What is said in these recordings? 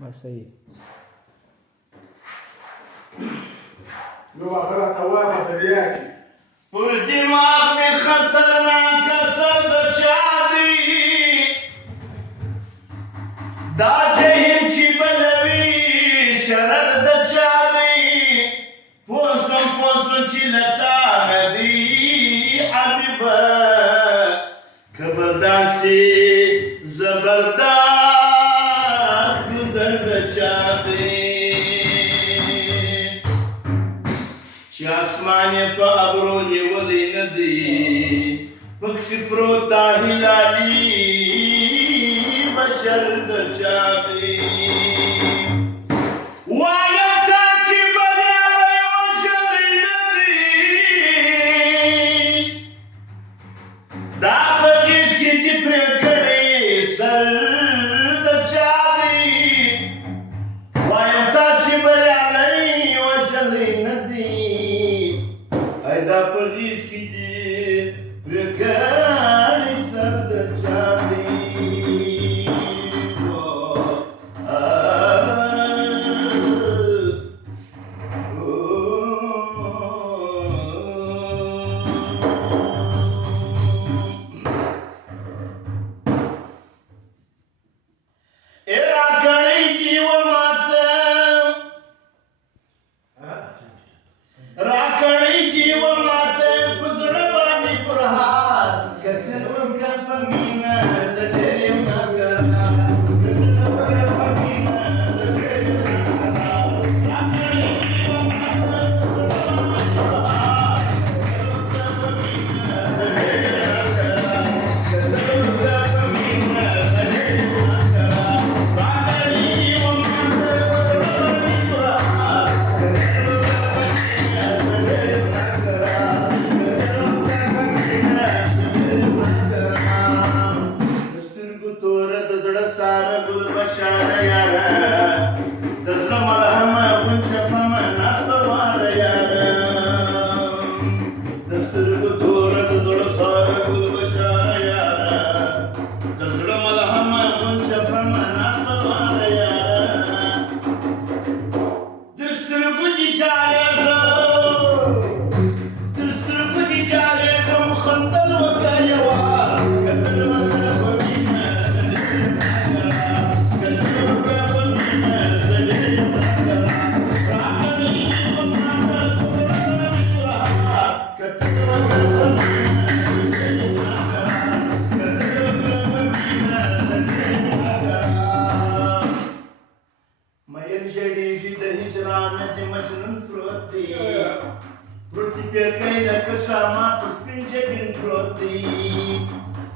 बस सही है। पूरे दिमाग में खतरनाक असर चादी दाजे हिंची बलवी शरद चादी पोसम चिलता नदी हबीब खबरदार से जबरदस्त गुजर चादी आसमाने पर अबरो निवली नदी पक्षी प्रोता हिलाली बशर्द चादी वायताची बऱ्याला ओशली नदी दाब किसकी प्रेकडे सर्द चादी वायताची बऱ्याला ओशली नदी da Paris que dit regarde sarda chadi era kani jiwa mata राखणी जीव माते पुसड पाणी पुरहार कथन कप मीन जटेरी नगरना कथन कप मीन जटेरी नगरना राखणी जीव माते पुसड पाणी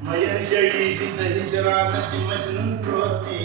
Mayer shadi si dahi charana ti majnun proti